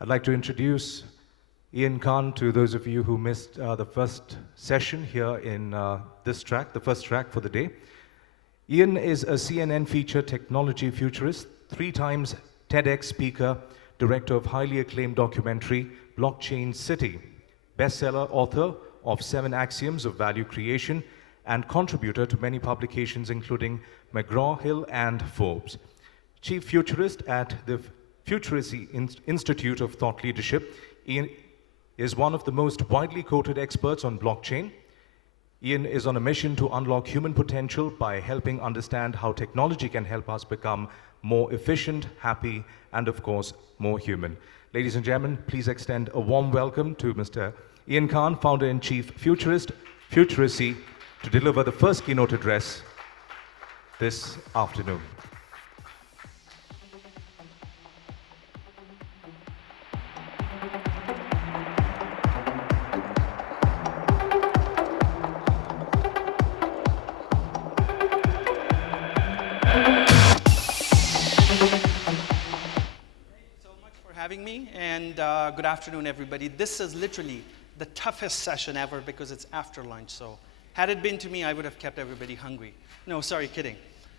I'd like to introduce Ian Khan to those of you who missed the first session here in this track, the first track for the day. Ian is a CNN feature technology futurist, 3 times TEDx speaker, director of highly acclaimed documentary, Blockchain City, bestseller author of 7 Axioms of Value Creation, and contributor to many publications including McGraw-Hill and Forbes. Chief futurist at the Futuracy Institute of Thought Leadership, Ian is one of the most widely quoted experts on blockchain. Ian is on a mission to unlock human potential by helping understand how technology can help us become more efficient, happy, and of course, more human. Ladies and gentlemen, please extend a warm welcome to Mr. Ian Khan, founder-in-chief Futurist, Futuracy, to deliver the first keynote address this afternoon. Me and good afternoon, everybody. This is literally the toughest session ever because it's after lunch. So had it been to me, I would have kept everybody hungry. No, sorry, kidding.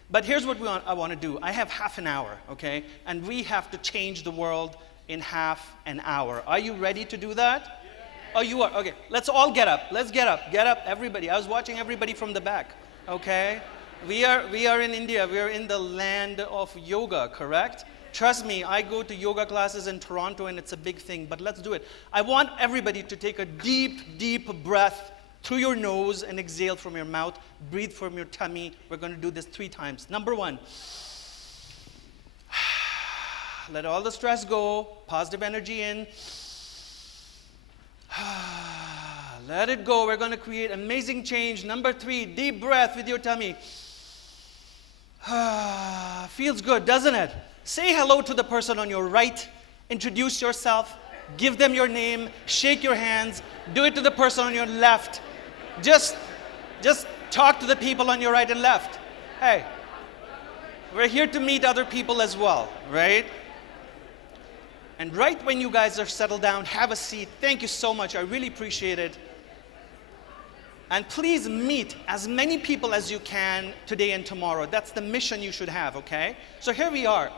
But here's what I want to do. I have half an hour, okay? And we have to change the world in half an hour. Are you ready to do that? Yeah. Oh, you are? Okay, let's all get up. Let's get up. Get up, everybody. I was watching everybody from the back, okay? We are in India. We are in the land of yoga, correct? Trust me, I go to yoga classes in Toronto and it's a big thing, but let's do it. I want everybody to take a deep, deep breath through your nose and exhale from your mouth. Breathe from your tummy. We're going to do this 3 times. Number 1. Let all the stress go. Positive energy in. Let it go. We're going to create amazing change. Number 3, deep breath with your tummy. Feels good, doesn't it? Say hello to the person on your right, introduce yourself, give them your name, shake your hands, do it to the person on your left. Just talk to the people on your right and left. Hey, we're here to meet other people as well, right? And right when you guys are settled down, have a seat. Thank you so much, I really appreciate it. And please meet as many people as you can today and tomorrow. That's the mission you should have, okay? So here we are.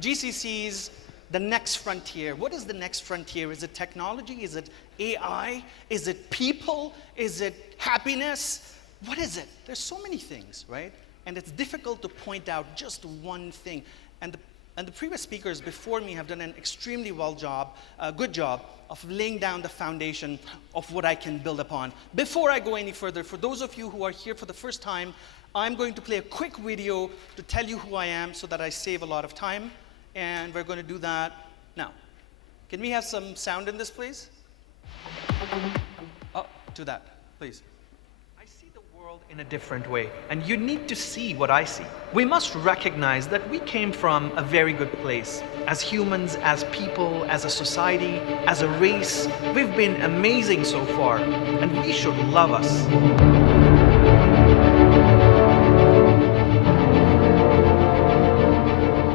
GCCs, the next frontier. What is the next frontier? Is it technology? Is it AI? Is it people? Is it happiness? What is it? There's so many things, right? And it's difficult to point out just one thing. And the previous speakers before me have done an extremely good job of laying down the foundation of what I can build upon. Before I go any further, for those of you who are here for the first time, I'm going to play a quick video to tell you who I am so that I save a lot of time. And we're going to do that now. Can we have some sound in this, please? Oh, to that, please. I see the world in a different way, and you need to see what I see. We must recognize that we came from a very good place. As humans, as people, as a society, as a race, we've been amazing so far, and we should love us.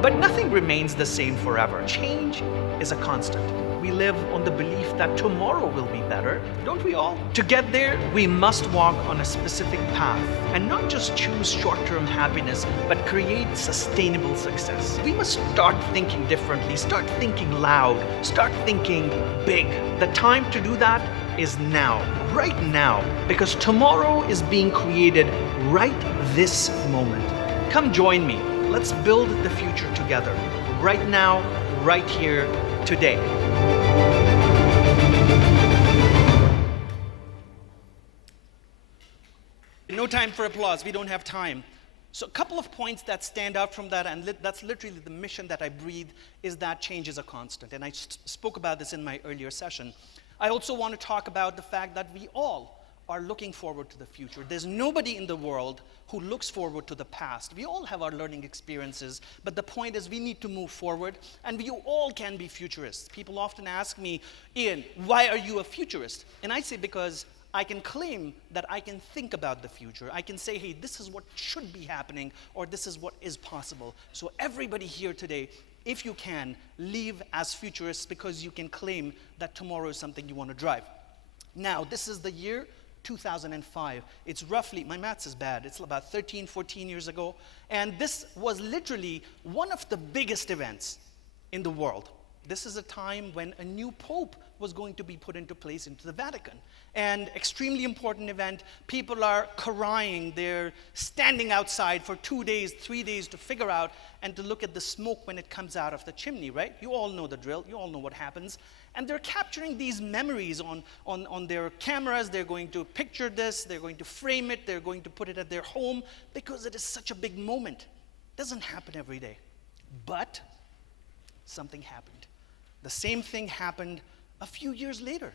But nothing remains the same forever. Change is a constant. We live on the belief that tomorrow will be better, don't we all? To get there, we must walk on a specific path and not just choose short-term happiness, but create sustainable success. We must start thinking differently, start thinking loud, start thinking big. The time to do that is now, right now, because tomorrow is being created right this moment. Come join me. Let's build the future together, right now, right here, today. No time for applause, we don't have time. So a couple of points that stand out from that, and that's literally the mission that I breathe, is that change is a constant. And I spoke about this in my earlier session. I also want to talk about the fact that we all are looking forward to the future. There's nobody in the world who looks forward to the past. We all have our learning experiences, but the point is we need to move forward, and we all can be futurists. People often ask me, Ian, why are you a futurist? And I say because I can claim that I can think about the future. I can say, hey, this is what should be happening, or this is what is possible. So everybody here today if you can, live as futurists because you can claim that tomorrow is something you want to drive. Now, this is the year 2005. It's roughly, my maths is bad, it's about 13, 14 years ago. And this was literally one of the biggest events in the world. This is a time when a new pope was going to be put into place into the Vatican. And extremely important event. People are crying. They're standing outside for 2 days, 3 days to figure out and to look at the smoke when it comes out of the chimney, right? You all know the drill. You all know what happens. And they're capturing these memories on their cameras. They're going to picture this. They're going to frame it. They're going to put it at their home because it is such a big moment. It doesn't happen every day. But something happened. The same thing happened a few years later.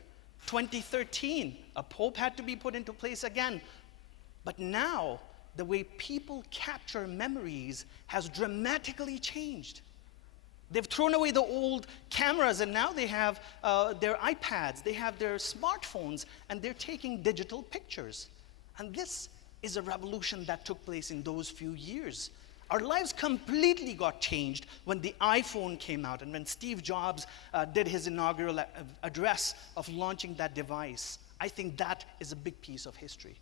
2013, a pope had to be put into place again. But now, the way people capture memories has dramatically changed. They've thrown away the old cameras, and now they have their iPads, they have their smartphones, and they're taking digital pictures. And this is a revolution that took place in those few years. Our lives completely got changed when the iPhone came out and when Steve Jobs did his inaugural address of launching that device. I think that is a big piece of history.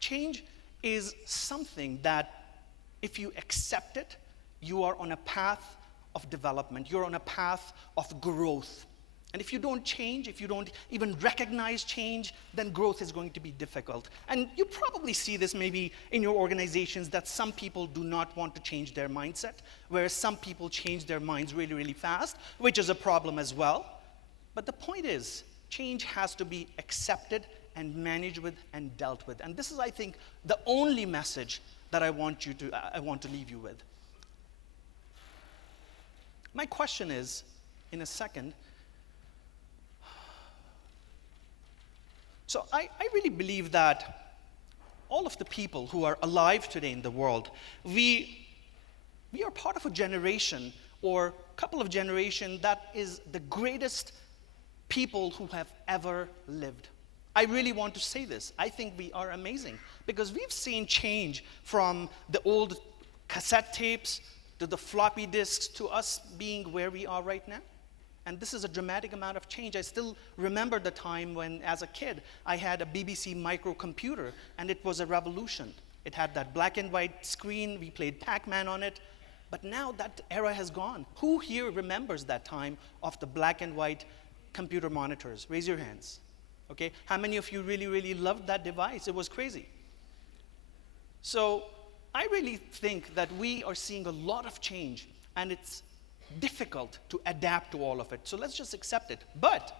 Change is something that, if you accept it, you are on a path of development. You're on a path of growth. And if you don't change, if you don't even recognize change, then growth is going to be difficult. And you probably see this maybe in your organizations, that some people do not want to change their mindset, whereas some people change their minds really, really fast, which is a problem as well. But the point is, change has to be accepted and managed with and dealt with. And this is, I think, the only message that I want to leave you with. My question is, in a second, so I really believe that all of the people who are alive today in the world, we are part of a generation or a couple of generations that is the greatest people who have ever lived. I really want to say this. I think we are amazing because we've seen change from the old cassette tapes to the floppy disks to us being where we are right now. And this is a dramatic amount of change. I still remember the time when, as a kid, I had a BBC microcomputer, and it was a revolution. It had that black and white screen. We played Pac-Man on it. But now that era has gone. Who here remembers that time of the black and white computer monitors? Raise your hands. Okay? How many of you really, really loved that device? It was crazy. So I really think that we are seeing a lot of change, and it's difficult to adapt to all of it. So let's just accept it. But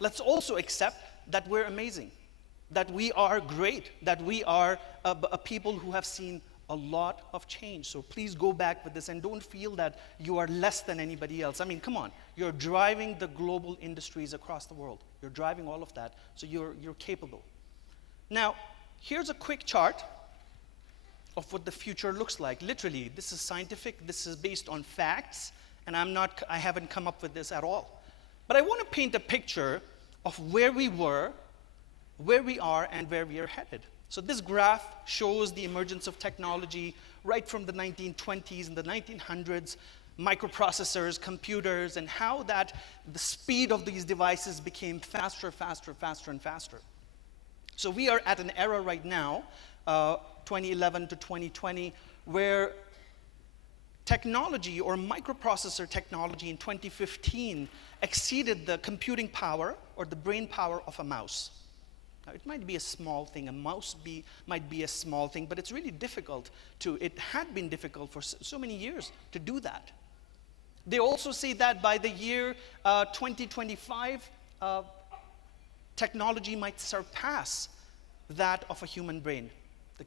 let's also accept that we're amazing, that we are great, that we are a people who have seen a lot of change. So please go back with this and don't feel that you are less than anybody else. I mean, come on. You're driving the global industries across the world. You're driving all of that. So you're capable. Now, here's a quick chart of what the future looks like. Literally, this is scientific. This is based on facts. And I haven't come up with this at all. But I want to paint a picture of where we were, where we are, and where we are headed. So this graph shows the emergence of technology right from the 1920s and the 1900s, microprocessors, computers, and how that the speed of these devices became faster, faster, faster, and faster. So we are at an era right now, 2011 to 2020, where technology or microprocessor technology in 2015 exceeded the computing power or the brain power of a mouse. Now, it might be a small thing. A mouse might be a small thing, but it's really difficult it had been difficult for so many years to do that. They also say that by the year 2025, technology might surpass that of a human brain. The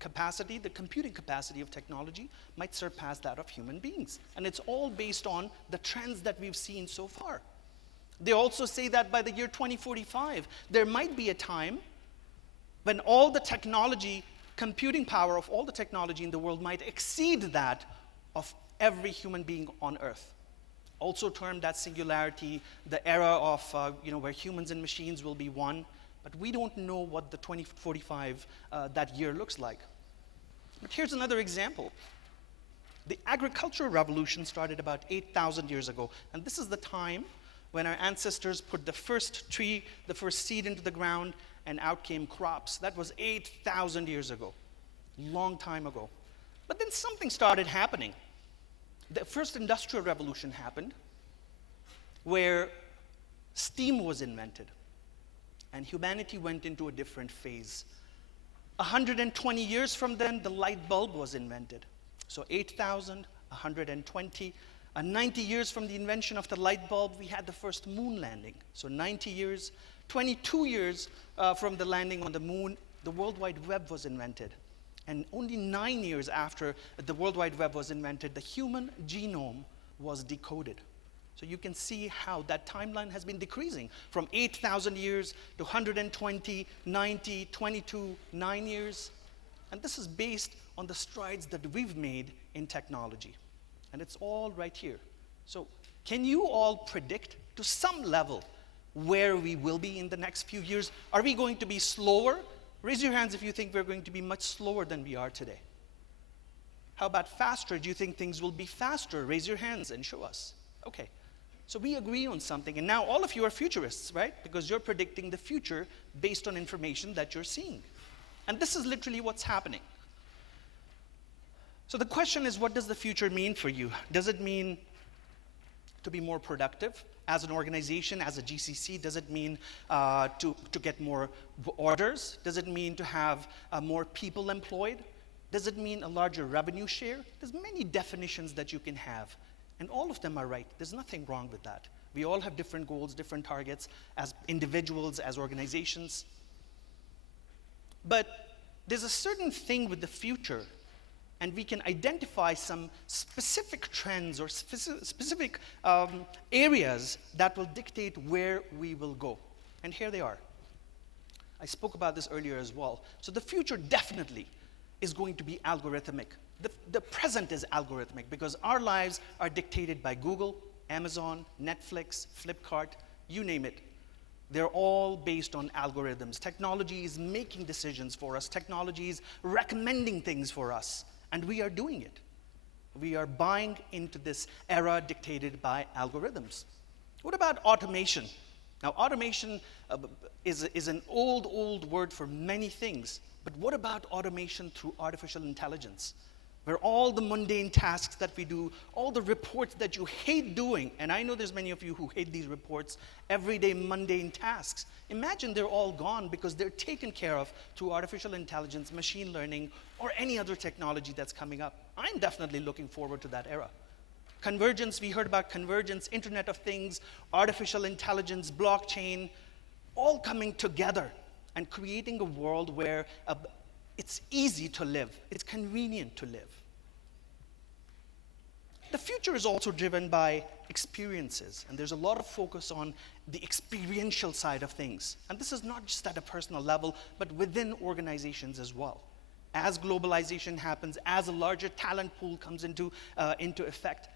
computing capacity of technology might surpass that of human beings. And it's all based on the trends that we've seen so far. They also say that by the year 2045, there might be a time when all the technology, computing power of all the technology in the world might exceed that of every human being on Earth. Also termed that singularity, the era of where humans and machines will be one. But we don't know what the 2045 that year looks like. But here's another example. The agricultural revolution started about 8,000 years ago, and this is the time when our ancestors put the first tree, the first seed into the ground, and out came crops. That was 8,000 years ago, long time ago. But then something started happening. The first industrial revolution happened, where steam was invented, and humanity went into a different phase. 120 years from then, the light bulb was invented. So 8,000, 120, 90 years from the invention of the light bulb, we had the first moon landing. So 90 years, 22 years from the landing on the moon, the World Wide Web was invented. And only 9 years after the World Wide Web was invented, the human genome was decoded. So you can see how that timeline has been decreasing from 8,000 years to 120, 90, 22, 9 years. And this is based on the strides that we've made in technology. And it's all right here. So can you all predict to some level where we will be in the next few years? Are we going to be slower? Raise your hands if you think we're going to be much slower than we are today. How about faster? Do you think things will be faster? Raise your hands and show us. Okay. So we agree on something. And now all of you are futurists, right? Because you're predicting the future based on information that you're seeing. And this is literally what's happening. So the question is, what does the future mean for you? Does it mean to be more productive as an organization, as a GCC? Does it mean to get more orders? Does it mean to have more people employed? Does it mean a larger revenue share? There's many definitions that you can have, and all of them are right. There's nothing wrong with that. We all have different goals, different targets as individuals, as organizations. But there's a certain thing with the future, and we can identify some specific trends or specific areas that will dictate where we will go. And here they are. I spoke about this earlier as well. So the future definitely is going to be algorithmic. The present is algorithmic because our lives are dictated by Google, Amazon, Netflix, Flipkart, you name it. They're all based on algorithms. Technology is making decisions for us. Technology is recommending things for us. And we are doing it. We are buying into this era dictated by algorithms. What about automation? Now, automation is an old word for many things. But what about automation through artificial intelligence? Where all the mundane tasks that we do, all the reports that you hate doing, and I know there's many of you who hate these reports, everyday mundane tasks, imagine they're all gone because they're taken care of through artificial intelligence, machine learning, or any other technology that's coming up. I'm definitely looking forward to that era. Convergence, we heard about convergence, Internet of Things, artificial intelligence, blockchain, all coming together and creating a world where it's easy to live. It's convenient to live. The future is also driven by experiences, and there's a lot of focus on the experiential side of things. And this is not just at a personal level, but within organizations as well. As globalization happens, as a larger talent pool comes into effect,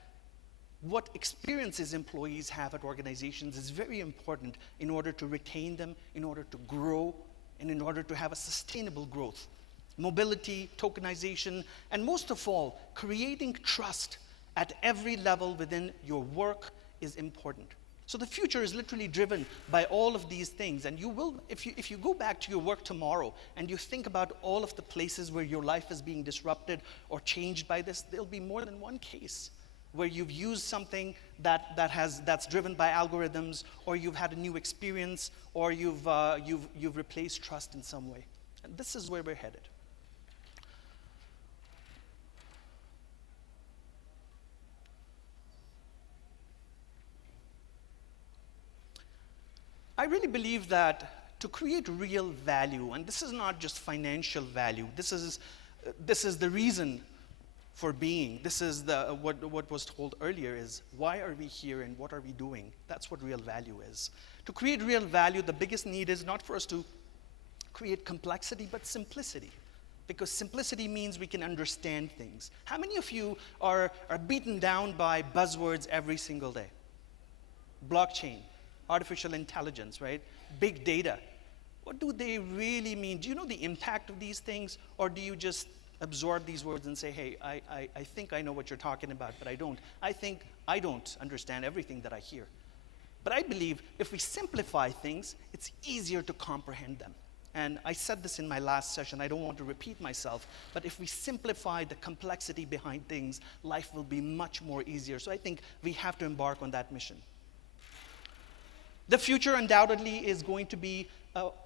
what experiences employees have at organizations is very important in order to retain them, in order to grow, and in order to have a sustainable growth. Mobility, tokenization, and most of all, creating trust at every level within your work is important. So the future is literally driven by all of these things. And you will, if you go back to your work tomorrow and you think about all of the places where your life is being disrupted or changed by this, there'll be more than one case where you've used something that's driven by algorithms, or you've had a new experience, or you've replaced trust in some way. And this is where we're headed. I really believe that to create real value, and this is not just financial value, this is the reason for being. This is what was told earlier is, why are we here and what are we doing? That's what real value is. To create real value, the biggest need is not for us to create complexity, but simplicity. Because simplicity means we can understand things. How many of you are beaten down by buzzwords every single day? Blockchain, artificial intelligence, right? Big data. What do they really mean? Do you know the impact of these things, or do you just absorb these words and say, hey, I think I know what you're talking about, but I don't. I think I don't understand everything that I hear. But I believe if we simplify things, it's easier to comprehend them. And I said this in my last session, I don't want to repeat myself, but if we simplify the complexity behind things, life will be much more easier. So I think we have to embark on that mission. The future undoubtedly is going to be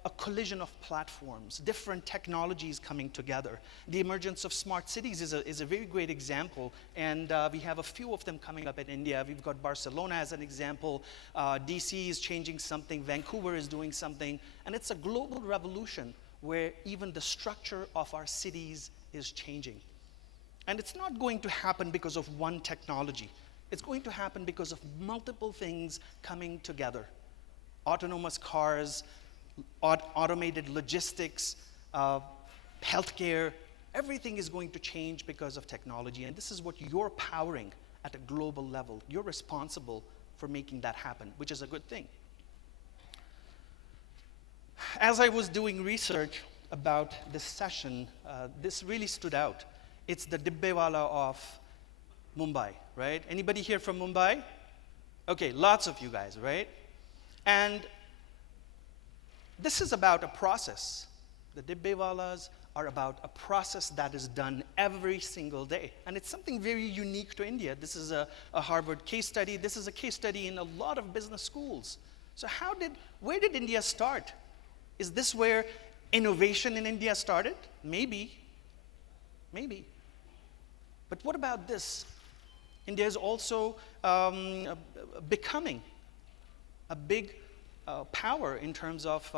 a collision of platforms, different technologies coming together. The emergence of smart cities is a very great example, and we have a few of them coming up in India. We've got Barcelona as an example. DC is changing something. Vancouver is doing something. And it's a global revolution where even the structure of our cities is changing. And it's not going to happen because of one technology. It's going to happen because of multiple things coming together. Autonomous cars, automated logistics, healthcare, everything is going to change because of technology. And this is what you're powering at a global level. You're responsible for making that happen, which is a good thing. As I was doing research about this session, this really stood out. It's the Dibbewala of Mumbai, right? Anybody here from Mumbai? Okay, lots of you guys, right? And this is about a process. The Dibbewalas are about a process that is done every single day. And it's something very unique to India. This is a Harvard case study. This is a case study in a lot of business schools. So where did India start? Is this where innovation in India started? Maybe. Maybe. But what about this? India is also becoming a big power in terms of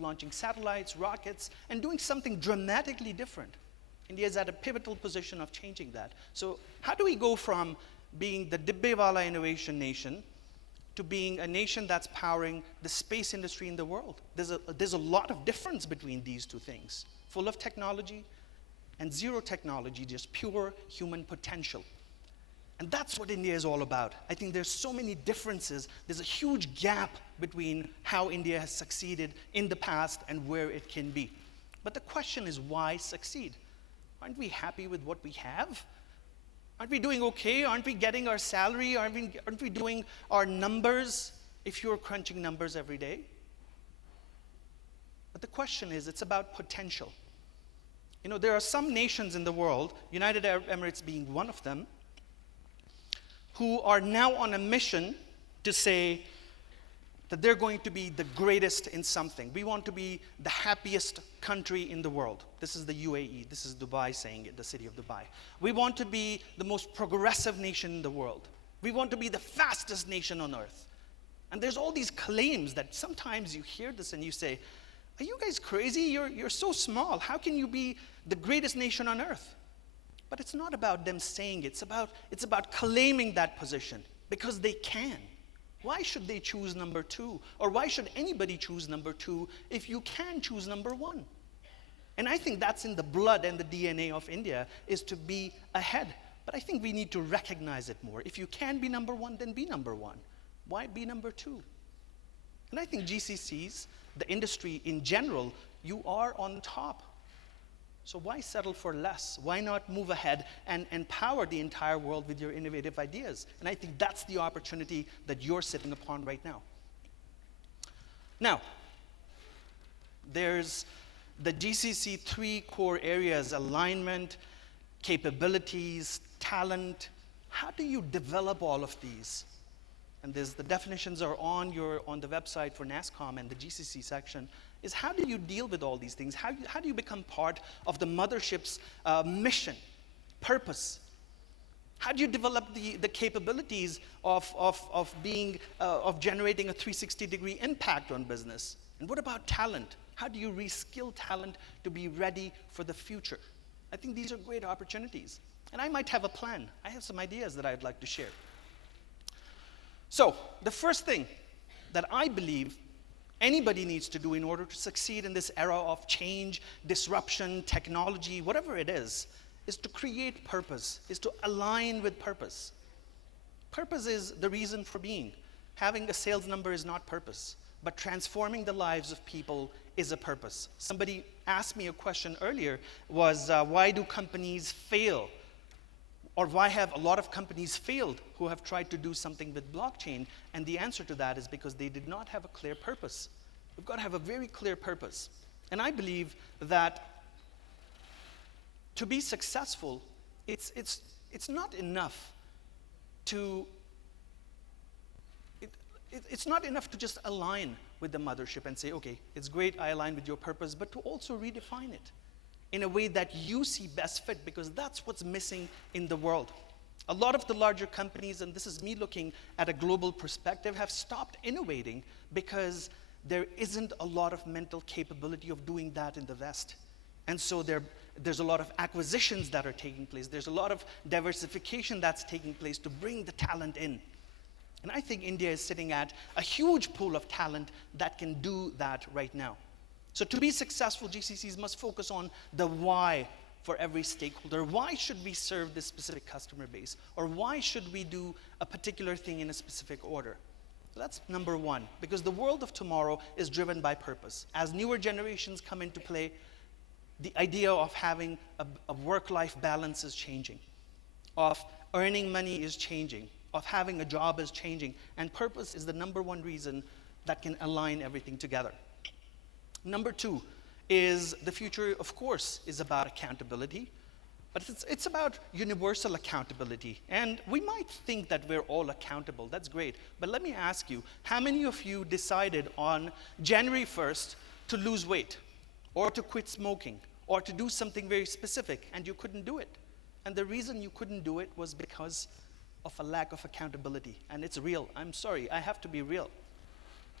launching satellites, rockets, and doing something dramatically different. India is at a pivotal position of changing that. So how do we go from being the Dibbewala innovation nation to being a nation that's powering the space industry in the world? There's a lot of difference between these two things. Full of technology and zero technology, just pure human potential. And that's what India is all about. I think there's so many differences. There's a huge gap between how India has succeeded in the past and where it can be. But the question is, why succeed? Aren't we happy with what we have? Aren't we doing okay? Aren't we getting our salary? Aren't we doing our numbers if you're crunching numbers every day? But the question is, it's about potential. You know, there are some nations in the world, United Arab Emirates being one of them, who are now on a mission to say that they're going to be the greatest in something. We want to be the happiest country in the world. This is the UAE. This is Dubai saying it, the city of Dubai. We want to be the most progressive nation in the world. We want to be the fastest nation on earth. And there's all these claims that sometimes you hear this and you say, are you guys crazy? You're so small. How can you be the greatest nation on earth? But it's not about them saying it. It's about claiming that position because they can. Why should they choose number 2? Or why should anybody choose number 2 if you can choose number 1? And I think that's in the blood and the DNA of India, is to be ahead. But I think we need to recognize it more. If you can be number 1, then be number 1. Why be number 2? And I think GCCs, the industry in general, you are on top. So why settle for less? Why not move ahead and empower the entire world with your innovative ideas? And I think that's the opportunity that you're sitting upon right now. Now, there's the GCC 3 core areas: alignment, capabilities, talent. How do you develop all of these? And the definitions are on the website for Nasscom and the GCC section. Is how do you deal with all these things? How do you become part of the mothership's mission, purpose? How do you develop the capabilities of generating a 360-degree impact on business? And what about talent? How do you reskill talent to be ready for the future? I think these are great opportunities. And I might have a plan. I have some ideas that I'd like to share. So the first thing that I believe anybody needs to do in order to succeed in this era of change, disruption, technology, whatever it is to create purpose, is to align with purpose. Purpose is the reason for being. Having a sales number is not purpose. but transforming the lives of people is a purpose. Somebody asked me a question earlier, was why do companies fail? Or why have a lot of companies failed who have tried to do something with blockchain? And the answer to that is because they did not have a clear purpose. We've got to have a very clear purpose. And I believe that to be successful, it's not enough to it's not enough to just align with the mothership and say, okay, it's great, I align with your purpose, but to also redefine it in a way that you see best fit, because that's what's missing in the world. A lot of the larger companies, and this is me looking at a global perspective, have stopped innovating because there isn't a lot of mental capability of doing that in the West. And so there's a lot of acquisitions that are taking place. There's a lot of diversification that's taking place to bring the talent in. And I think India is sitting at a huge pool of talent that can do that right now. So to be successful, GCCs must focus on the why for every stakeholder. Why should we serve this specific customer base? Or why should we do a particular thing in a specific order? That's number one, because the world of tomorrow is driven by purpose. As newer generations come into play, the idea of having a work-life balance is changing, of earning money is changing, of having a job is changing, and purpose is the number one reason that can align everything together. Number two is the future, of course, is about accountability, but it's about universal accountability. And we might think that we're all accountable. That's great. But let me ask you, how many of you decided on January 1st to lose weight, or to quit smoking, or to do something very specific, and you couldn't do it? And the reason you couldn't do it was because of a lack of accountability. And it's real. I'm sorry, I have to be real.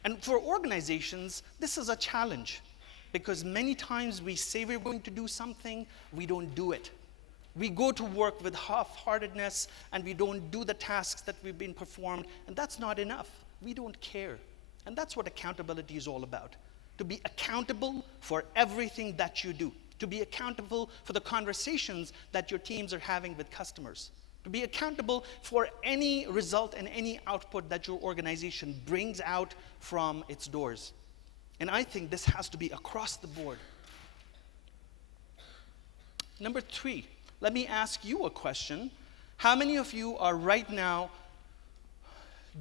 And for organizations, this is a challenge, because many times we say we're going to do something, we don't do it. We go to work with half-heartedness, and we don't do the tasks that we've been performed, and that's not enough. We don't care. And that's what accountability is all about. To be accountable for everything that you do. To be accountable for the conversations that your teams are having with customers. To be accountable for any result and any output that your organization brings out from its doors. And I think this has to be across the board. Number three, let me ask you a question. How many of you are right now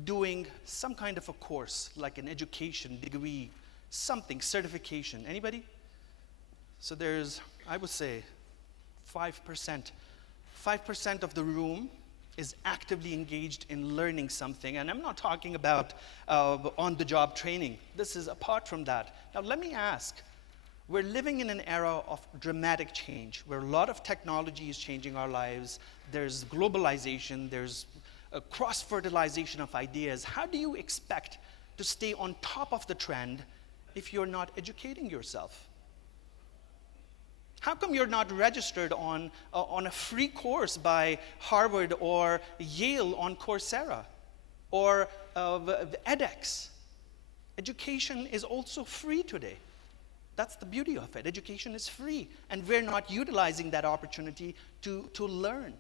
doing some kind of a course, like an education, degree, something, certification? Anybody? So there's, I would say, 5%. 5% of the room is actively engaged in learning something. And I'm not talking about on-the-job training. This is apart from that. Now let me ask, we're living in an era of dramatic change, where a lot of technology is changing our lives. There's globalization, there's a cross-fertilization of ideas. How do you expect to stay on top of the trend if you're not educating yourself? How come you're not registered on a free course by Harvard or Yale on Coursera or edX? Education is also free today. That's the beauty of it. Education is free, and we're not utilizing that opportunity to learn.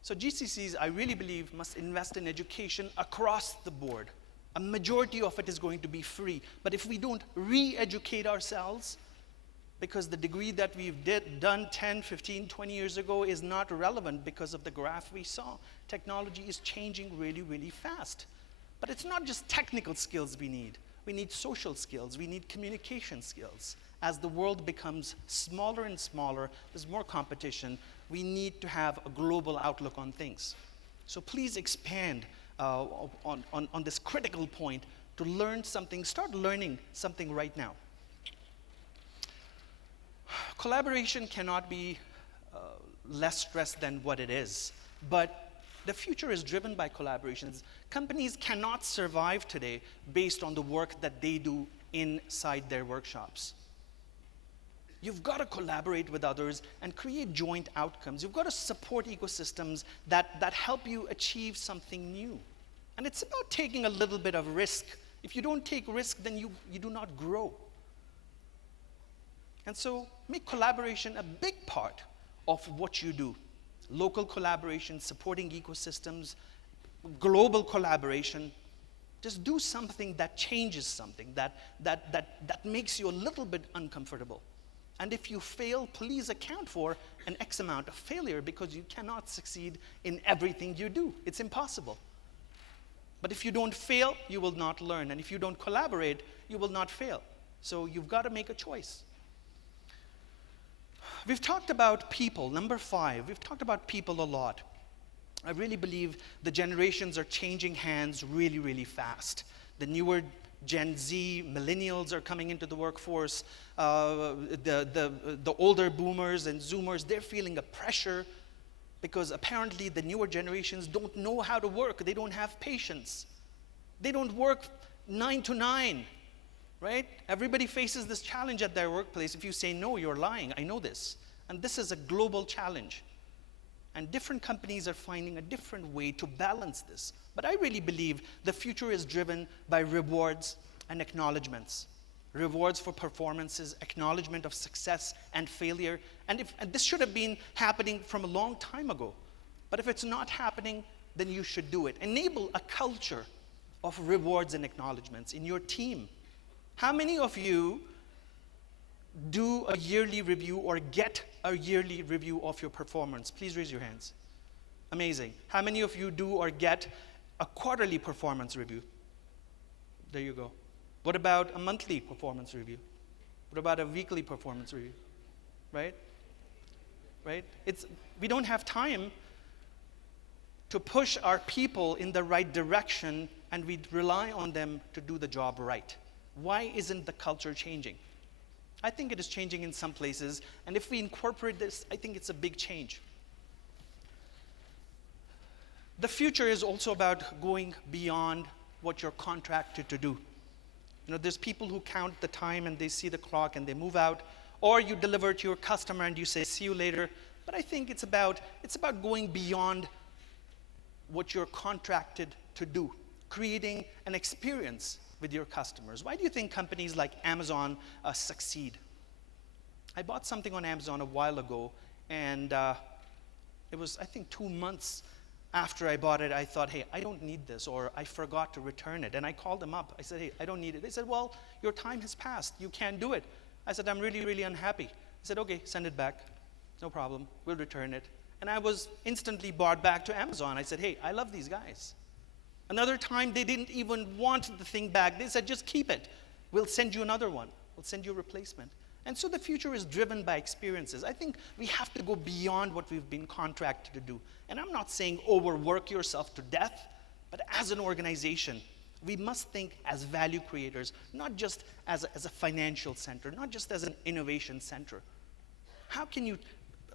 So GCCs, I really believe, must invest in education across the board. A majority of it is going to be free. But if we don't re-educate ourselves, because the degree that we've done 10, 15, 20 years ago is not relevant because of the graph we saw. Technology is changing really, really fast. But it's not just technical skills we need. We need social skills. We need communication skills. As the world becomes smaller and smaller, there's more competition, we need to have a global outlook on things. So please expand on this critical point to learn something. Start learning something right now. Collaboration cannot be less stressed than what it is, but the future is driven by collaborations. Companies cannot survive today based on the work that they do inside their workshops. You've got to collaborate with others and create joint outcomes. You've got to support ecosystems that help you achieve something new. And it's about taking a little bit of risk. If you don't take risk, then you do not grow. And so make collaboration a big part of what you do. Local collaboration, supporting ecosystems, global collaboration. Just do something that changes something, that makes you a little bit uncomfortable. And if you fail, please account for an X amount of failure, because you cannot succeed in everything you do. It's impossible. But if you don't fail, you will not learn. And if you don't collaborate, you will not fail. So you've got to make a choice. We've talked about people. Number 5, we've talked about people a lot. I really believe the generations are changing hands really, really fast. The newer Gen Z, millennials are coming into the workforce. The older boomers and zoomers, they're feeling a pressure because apparently the newer generations don't know how to work. They don't have patience. They don't work 9 to 9, right? Everybody faces this challenge at their workplace. If you say no, you're lying. I know this. And this is a global challenge. And different companies are finding a different way to balance this. But I really believe the future is driven by rewards and acknowledgements. Rewards for performances, acknowledgement of success and failure. And this should have been happening from a long time ago. But if it's not happening, then you should do it. Enable a culture of rewards and acknowledgements in your team. How many of you do a yearly review or get a yearly review of your performance? Please raise your hands. Amazing. How many of you do or get a quarterly performance review? There you go. What about a monthly performance review? What about a weekly performance review? Right? Right? We don't have time to push our people in the right direction, and we rely on them to do the job right. Why isn't the culture changing? I think it is changing in some places, and if we incorporate this, I think it's a big change. The future is also about going beyond what you're contracted to do. You know, there's people who count the time and they see the clock and they move out, or you deliver to your customer and you say, see you later. But I think it's about going beyond what you're contracted to do, creating an experience with your customers. Why do you think companies like Amazon succeed? I bought something on Amazon a while ago, and it was, I think, 2 months after I bought it, I thought, hey, I don't need this, or I forgot to return it. And I called them up. I said, hey, I don't need it. They said, well, your time has passed. You can't do it. I said, I'm really, really unhappy. I said, okay, send it back. No problem. We'll return it. And I was instantly brought back to Amazon. I said, hey, I love these guys. Another time, they didn't even want the thing back. They said, just keep it. We'll send you another one. We'll send you a replacement. And so the future is driven by experiences. I think we have to go beyond what we've been contracted to do. And I'm not saying overwork yourself to death, but as an organization, we must think as value creators, not just as a financial center, not just as an innovation center. How can you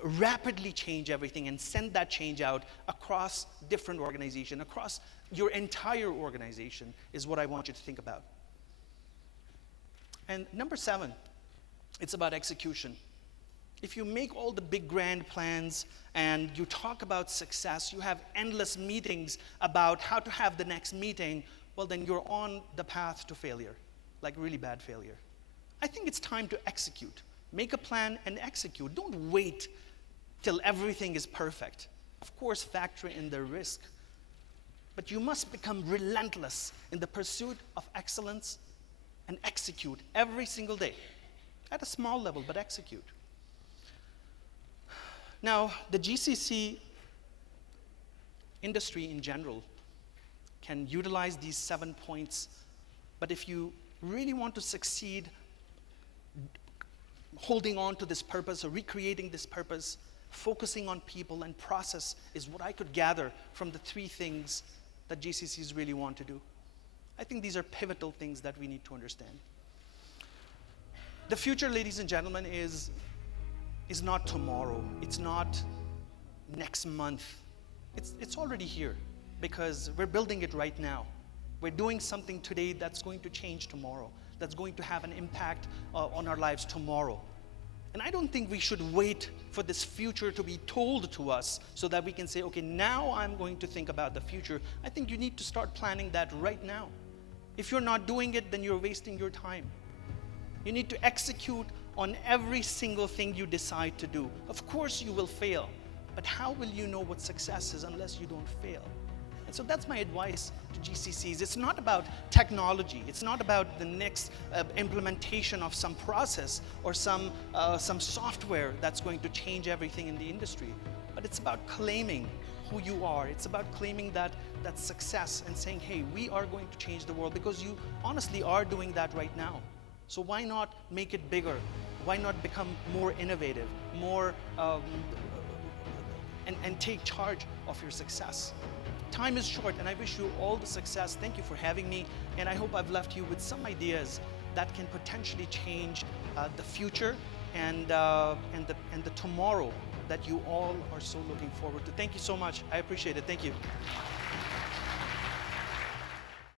rapidly change everything and send that change out across different organizations, across your entire organization, is what I want you to think about. And number 7, it's about execution. If you make all the big grand plans and you talk about success, you have endless meetings about how to have the next meeting, well, then you're on the path to failure, like really bad failure. I think it's time to execute. Make a plan and execute. Don't wait till everything is perfect. Of course, factor in the risk. But you must become relentless in the pursuit of excellence and execute every single day. At a small level, but execute. Now, the GCC industry in general can utilize these 7 points, but if you really want to succeed holding on to this purpose or recreating this purpose, focusing on people and process is what I could gather from the 3 things that GCCs really want to do. I think these are pivotal things that we need to understand. The future, ladies and gentlemen, is not tomorrow. It's not next month. It's already here because we're building it right now. We're doing something today that's going to change tomorrow, that's going to have an impact on our lives tomorrow. And I don't think we should wait for this future to be told to us so that we can say, okay, now I'm going to think about the future. I think you need to start planning that right now. If you're not doing it, then you're wasting your time. You need to execute on every single thing you decide to do. Of course you will fail, but how will you know what success is unless you don't fail? And so that's my advice to GCCs. It's not about technology. It's not about the next implementation of some process or some software that's going to change everything in the industry. But it's about claiming who you are. It's about claiming that success and saying, hey, we are going to change the world, because you honestly are doing that right now. So why not make it bigger? Why not become more innovative, more and take charge of your success? Time is short, and I wish you all the success. Thank you for having me, and I hope I've left you with some ideas that can potentially change the future and the tomorrow that you all are so looking forward to. Thank you so much. I appreciate it. Thank you.